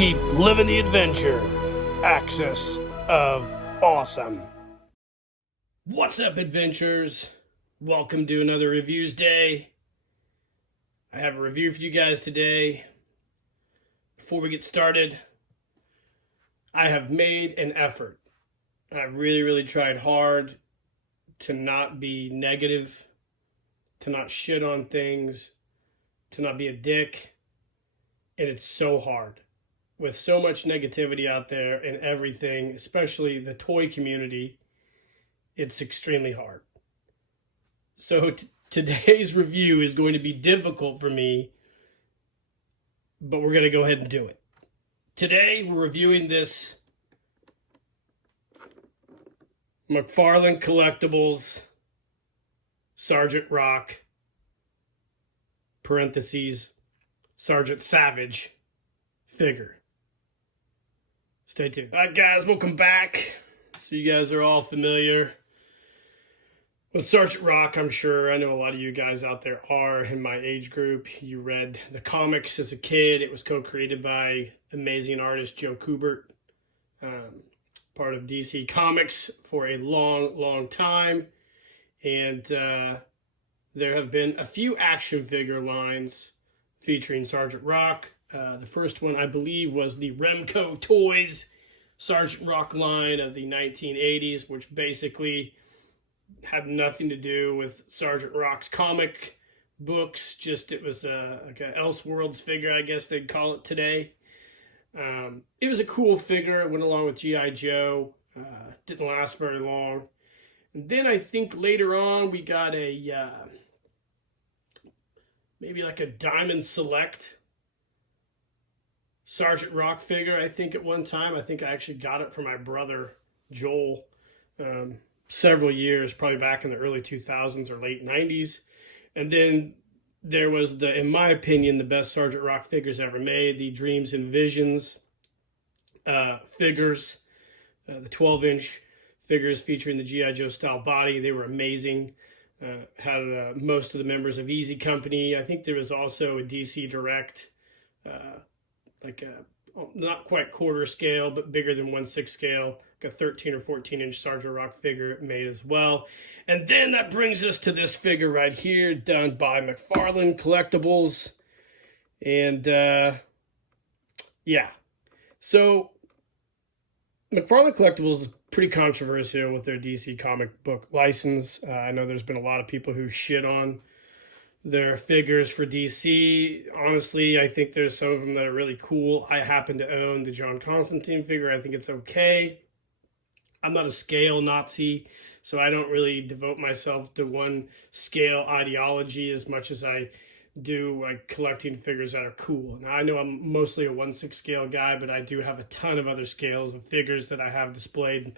Keep living the adventure. Axis of Awesome. What's up, adventurers? Welcome to another Reviews Day. I have a review for you guys today. Before we get started, I have made an effort. I've really tried hard to not be negative, to not shit on things, to not be a dick. And it's so hard. With so much negativity out there and everything, especially the toy community, it's extremely hard. So today's review is going to be difficult for me, but we're going to go ahead and do it. Today, we're reviewing this McFarlane Collectibles Sergeant Rock, parentheses, Sergeant Savage figure. Stay tuned. All right, guys, welcome back. So you guys are all familiar with Sergeant Rock, I'm sure. I know a lot of you guys out there are in my age group. You read the comics as a kid. It was co-created by amazing artist Joe Kubert, part of DC Comics for a long time. And there have been a few action figure lines featuring Sergeant Rock. The first one, I believe, was the Remco Toys Sergeant Rock line of the 1980s, which basically had nothing to do with Sergeant Rock's comic books. Just it was like an Elseworlds figure, I guess they'd call it today. It was a cool figure. It went along with G.I. Joe. Didn't last very long. And then I think later on we got a maybe like a Diamond Select Sergeant Rock figure, I think, at one time. I think I actually got it for my brother, Joel, several years, probably back in the early 2000s or late 90s. And then there was in my opinion, the best Sergeant Rock figures ever made, the Dreams and Visions figures, the 12-inch figures featuring the G.I. Joe style body. They were amazing. Had most of the members of Easy Company. I think there was also a DC Direct, like a not quite quarter scale, but bigger than 1/6 scale, like a 13 or 14-inch Sergeant Rock figure made as well. And then that brings us to this figure right here, done by McFarlane Collectibles. And yeah, so McFarlane Collectibles is pretty controversial with their DC comic book license. I know there's been a lot of people who shit on their figures for DC. Honestly, I think there's some of them that are really cool. I happen to own the John Constantine figure. I think it's okay. I'm not a scale Nazi, so I don't really devote myself to one scale ideology as much as I do like collecting figures that are cool. Now, I know I'm mostly a 1/6 scale guy, but I do have a ton of other scales of figures that I have displayed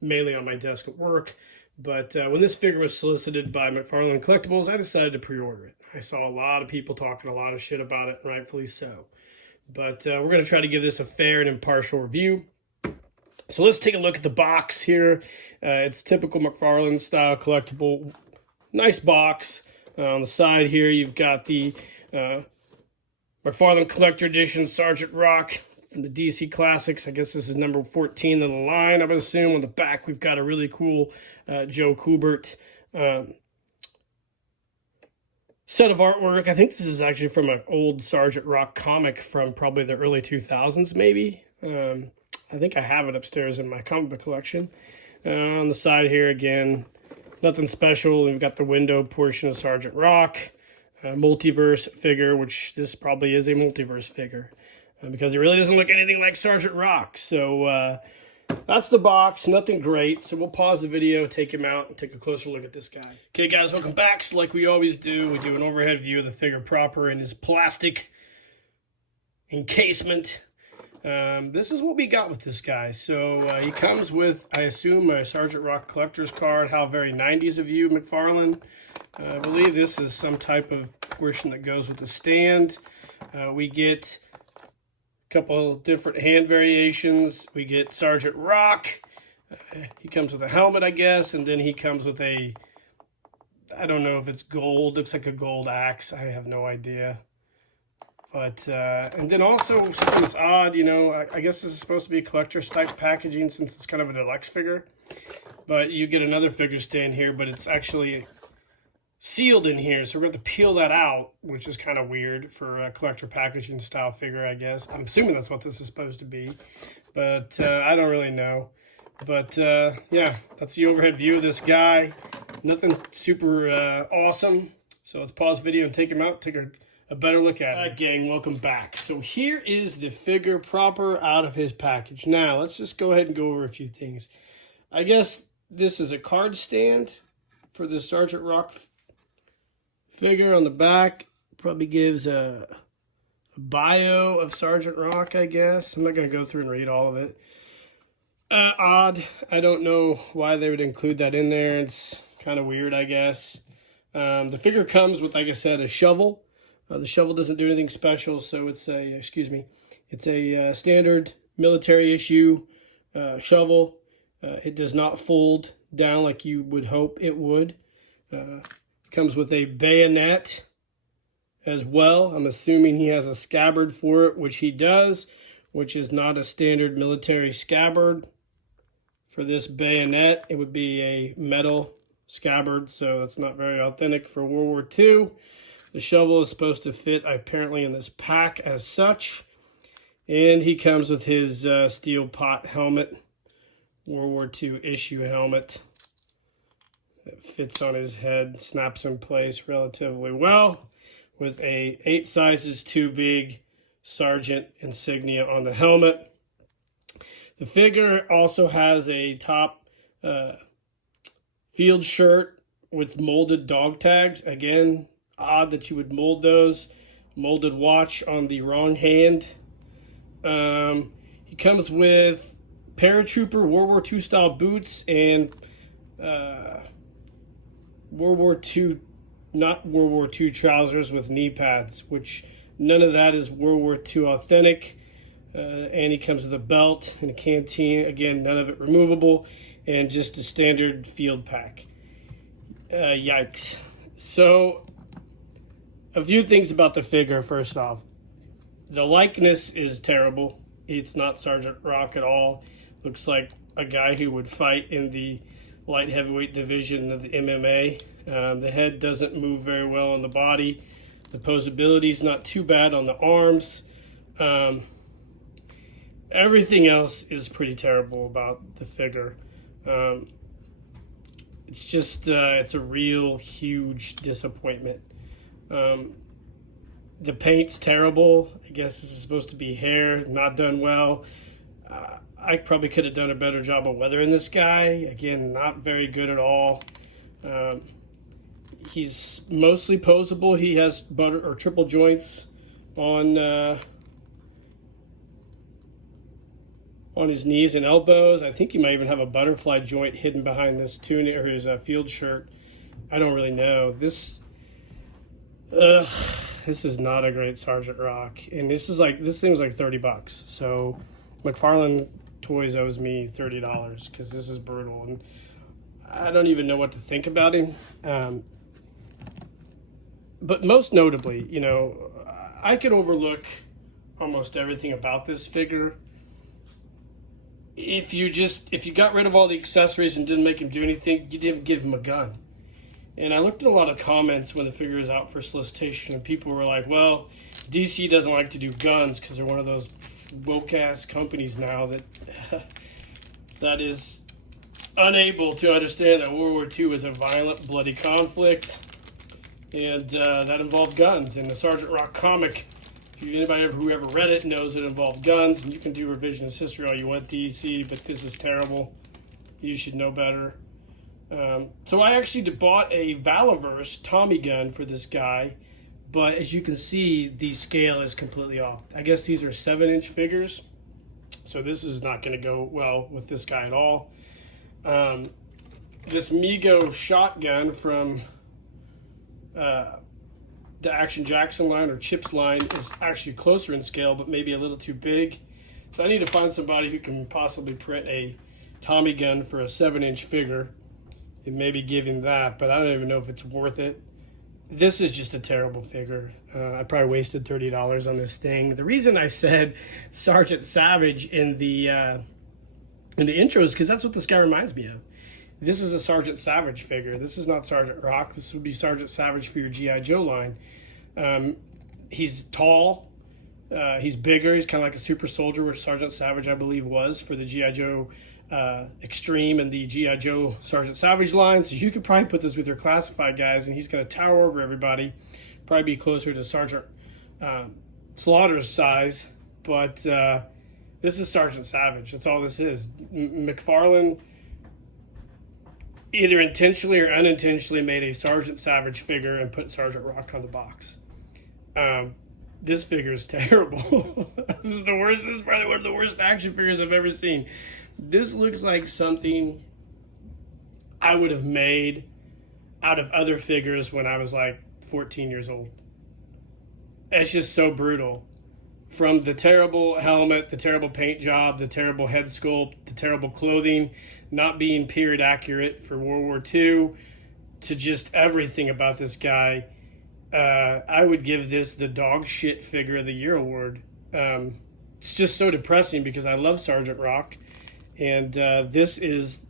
mainly on my desk at work. But when this figure was solicited by McFarlane Collectibles, I decided to pre-order it. I saw a lot of people talking a lot of shit about it, rightfully so. But we're going to try to give this a fair and impartial review. So let's take a look at the box here. It's typical McFarlane style collectible. Nice box. On the side here, you've got the McFarlane Collector Edition Sergeant Rock from the DC Classics. I guess this is number 14 in the line, I would assume. On the back, we've got a really cool Joe Kubert set of artwork. I think this is actually from an old Sergeant Rock comic from probably the early 2000s, maybe. I think I have it upstairs in my comic book collection. On the side here, again, nothing special. We've got the window portion of Sergeant Rock, Multiverse figure, which this probably is a Multiverse figure because he really doesn't look anything like Sergeant Rock. So that's the box. Nothing great. So we'll pause the video, take him out, and take a closer look at this guy. Okay, guys, welcome back. So like we always do, we do an overhead view of the figure proper in his plastic encasement. This is what we got with this guy. So he comes with, I assume, a Sergeant Rock collector's card. How very 90s of you, McFarlane. I believe this is some type of portion that goes with the stand. We get a couple of different hand variations. We get Sergeant Rock. He comes with a helmet, I guess, and then he comes with a, I don't know if it's gold. Looks like a gold axe. I have no idea. But, and then also something that's odd, you know, I guess this is supposed to be collector's type packaging since it's kind of a deluxe figure. But you get another figure stand here, but it's actually sealed in here. So we're going to peel that out, which is kind of weird for a collector packaging style figure, I guess. I'm assuming that's what this is supposed to be, but I don't really know. But yeah, that's the overhead view of this guy. Nothing super awesome. So let's pause the video and take him out, take a better look at it. All right, gang, welcome back. So here is the figure proper out of his package. Now, let's just go ahead and go over a few things. I guess this is a card stand for the Sergeant Rock figure on the back. Probably gives a bio of Sergeant Rock, I guess. I'm not going to go through and read all of it. Odd. I don't know why they would include that in there. It's kind of weird, I guess. The figure comes with, like I said, a shovel. The shovel doesn't do anything special, so it's a, it's a standard military issue shovel. It does not fold down like you would hope it would. Comes with a bayonet as well. I'm assuming he has a scabbard for it, which he does, which is not a standard military scabbard. For this bayonet, it would be a metal scabbard, so that's not very authentic for World War II. The shovel is supposed to fit apparently in this pack as such. And he comes with his steel pot helmet, World War II issue helmet. It fits on his head, snaps in place relatively well, with a 8 sizes too big Sergeant insignia on the helmet. The figure also has a top field shirt with molded dog tags. Again, odd that you would mold those. Molded watch on the wrong hand. He comes with paratrooper World War II style boots and World War II, not World War II trousers with knee pads, which none of that is World War II authentic. And he comes with a belt and a canteen. Again, none of it removable, and just a standard field pack. Yikes. So, a few things about the figure, first off. The likeness is terrible. It's not Sergeant Rock at all. Looks like a guy who would fight in the light heavyweight division of the MMA. The head doesn't move very well on the body. The posability is not too bad on the arms. Everything else is pretty terrible about the figure. It's just, it's a real huge disappointment. The paint's terrible. I guess this is supposed to be hair, not done well. I probably could have done a better job of weathering this guy. Again, not very good at all. He's mostly posable. He has butter or triple joints on his knees and elbows. I think he might even have a butterfly joint hidden behind this tunic or his field shirt. I don't really know. This is not a great Sergeant Rock, and this thing was like $30. So McFarlane Toys owes me $30 because this is brutal, and I don't even know what to think about him. But most notably, you know, I could overlook almost everything about this figure if you got rid of all the accessories and didn't make him do anything. You didn't give him a gun. And I looked at a lot of comments when the figure was out for solicitation, and people were like, well, DC doesn't like to do guns because they're one of those woke-ass companies now that is unable to understand that World War II was a violent, bloody conflict, and that involved guns. And the Sergeant Rock comic, anybody who ever read it knows it involved guns, and you can do revisionist history all you want, DC, but this is terrible. You should know better. So I actually bought a Valiverse Tommy gun for this guy, but as you can see, the scale is completely off. I guess these are 7-inch figures, so this is not going to go well with this guy at all. This Mego shotgun from the Action Jackson line or Chips line is actually closer in scale, but maybe a little too big. So I need to find somebody who can possibly print a Tommy gun for a 7-inch figure and maybe give him that, but I don't even know if it's worth it. This is just a terrible figure. I probably wasted $30 on this thing. The reason I said Sergeant Savage in the intro is because that's what this guy reminds me of. This is a Sergeant Savage figure. This is not Sergeant Rock. This would be Sergeant Savage for your G.I. Joe line. He's tall. He's bigger. He's kind of like a super soldier, which Sergeant Savage, I believe, was for the G.I. Joe Extreme and the G.I. Joe Sergeant Savage line. So you could probably put this with your classified guys, and he's going to tower over everybody. Probably be closer to Sergeant Slaughter's size. But this is Sergeant Savage. That's all this is. McFarlane either intentionally or unintentionally made a Sergeant Savage figure and put Sergeant Rock on the box. This figure is terrible. This is the worst. This is probably one of the worst action figures I've ever seen. This looks like something I would have made out of other figures when I was like 14 years old. It's just so brutal. From the terrible helmet, the terrible paint job, the terrible head sculpt, the terrible clothing, not being period accurate for World War II, to just everything about this guy. I would give this the dog shit figure of the year award. It's just so depressing because I love Sergeant Rock, and this is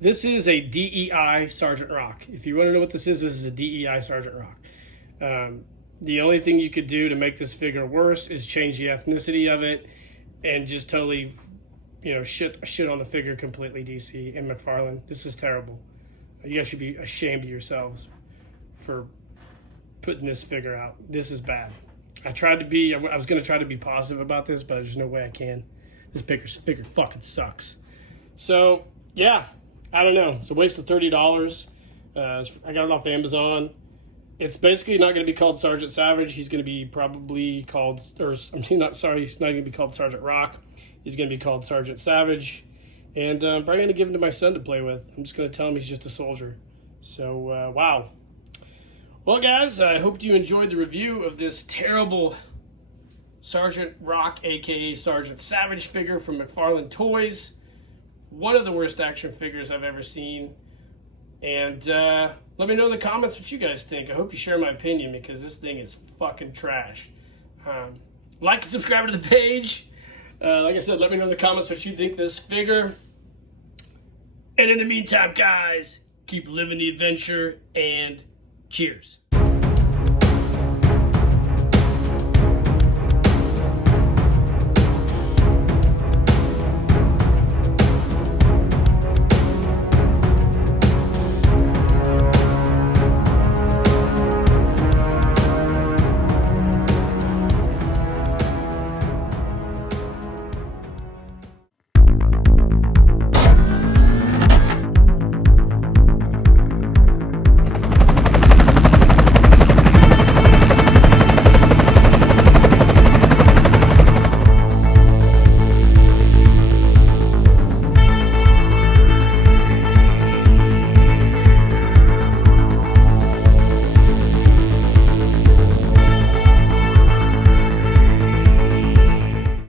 a DEI Sergeant Rock. If you want to know what this is a DEI Sergeant Rock. The only thing you could do to make this figure worse is change the ethnicity of it and just totally, shit on the figure completely, DC and McFarlane. This is terrible. You guys should be ashamed of yourselves for putting this figure out. This is bad. I was going to try to be positive about this, but there's no way I can. This figure fucking sucks. So, yeah, I don't know. It's a waste of $30. I got it off Amazon. It's basically not going to be called Sergeant Savage. He's going to be probably called, he's not going to be called Sergeant Rock. He's going to be called Sergeant Savage. And I'm probably going to give him to my son to play with. I'm just going to tell him he's just a soldier. So, wow. Well, guys, I hope you enjoyed the review of this terrible Sergeant Rock, a.k.a. Sergeant Savage figure from McFarlane Toys. One of the worst action figures I've ever seen. And let me know in the comments what you guys think. I hope you share my opinion because this thing is fucking trash. Like and subscribe to the page. Like I said, let me know in the comments what you think of this figure. And in the meantime, guys, keep living the adventure and cheers.